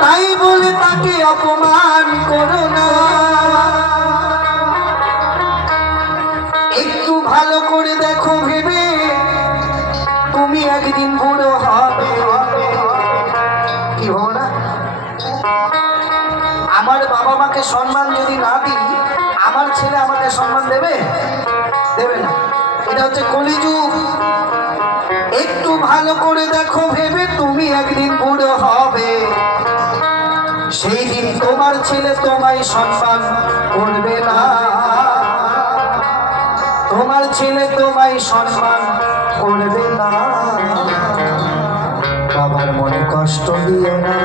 তাই বলে তাকে অপমান করো না। একটু ভালো করে দেখো ভেবে, তুমি একদিন বুড়ো হবে। কি হব না? আমার বাবা মাকে সম্মান যদি না দিই, আমার ছেলে আমাকে সম্মান দেবে? দেবে না। এটা হচ্ছে কলিযুগ। ভালো করে দেখো, ভেবে তুমি একদিন বুড়ো হবে। সেই দিন তোমার ছেলে তোমায় সম্মান করবে না। তোমার ছেলে তোমায় সম্মান করবে না। বাবার মনে কষ্ট দিও না,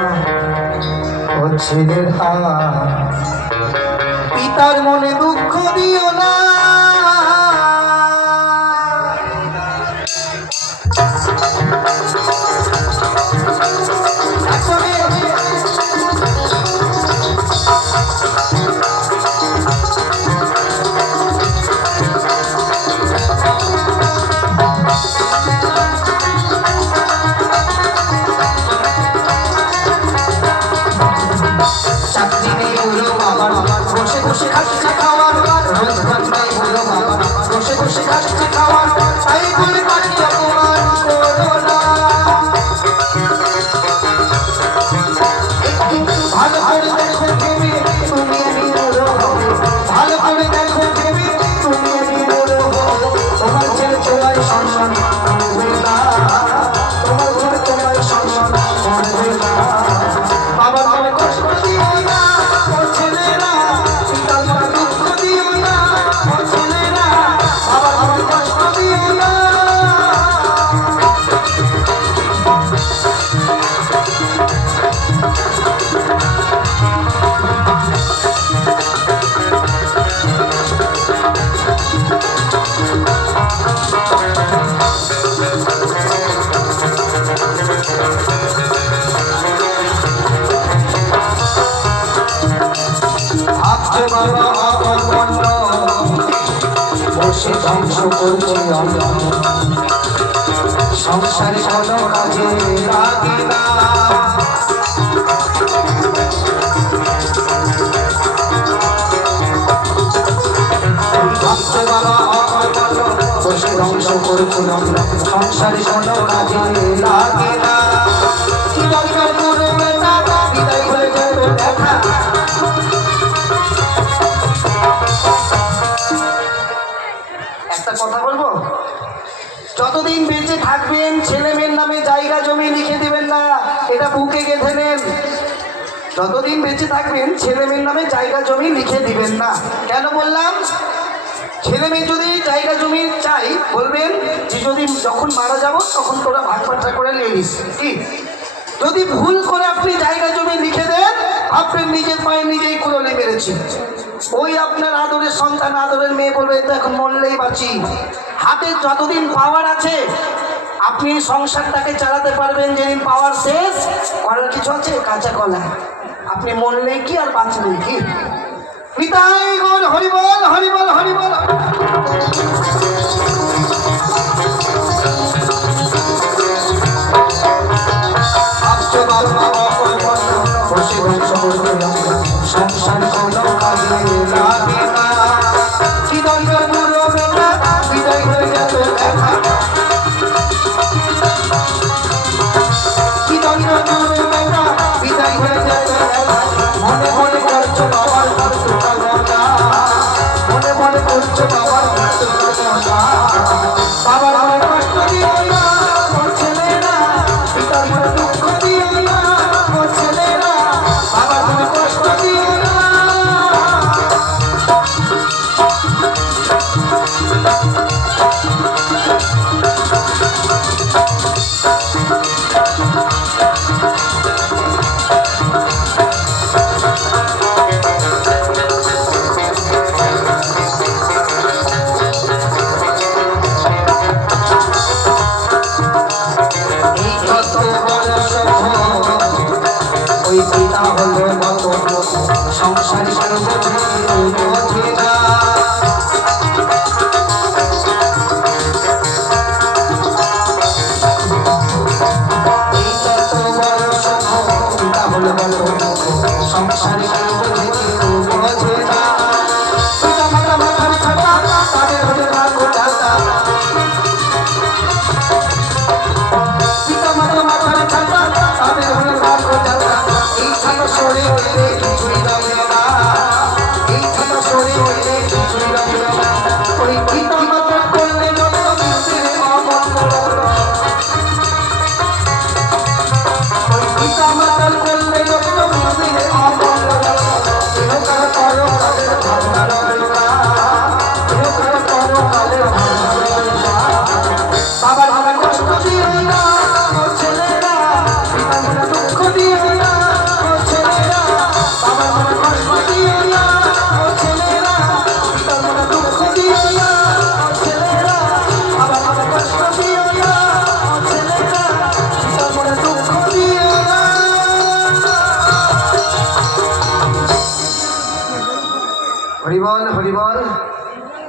ও ছেলের পিতার মনে দুঃখ দিও না। বসে খাচ্ছে খাওয়ার বসে খাচ্ছে খাওয়ার ভাবছে বাবা অকর্মণ্য বসে ধ্বংস করছে অন্ন সংসারে কোনো কাজে লাগে না সংসারে কোনো কাজে লাগে না। একটা কথা বলব? যতদিন বেঁচে থাকবেন, ছেলে মেয়ের নামে জায়গা জমি লিখে দিবেন না, এটা বুকে গেঁথে নেন। যতদিন বেঁচে থাকবেন, ছেলে মেয়ের নামে জায়গা জমি লিখে দিবেন না। কেন বললাম? ছেলে মেয়ে যদি জায়গা জমি চাই, বলবেন যে যদি যখন মারা যাব, তখন তোরা ভাগ পাঠা করে নিয়ে নিস। কি? যদি ভুল করে আপনি জায়গা জমি লিখে দেন ভাববেন নিজের পায়ে নিজেই কুড়লে মেরেছি। ওই আপনার আদরের সন্তান, আদরের মেয়ে বলবে তো এখন মরলেই বাঁচি। হাতে যতদিন পাওয়ার আছে, আপনি সংসারটাকে চালাতে পারবেন, যেদিন পাওয়ার শেষ করার কিছু আছে, কাঁচা কলা। আপনি মরলেই কি আর বাঁচলেই কি? নিতাই গৌর হরিবল হরিবল হরিবল যাবে দেখা সংসারী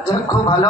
যাক খুব ভালো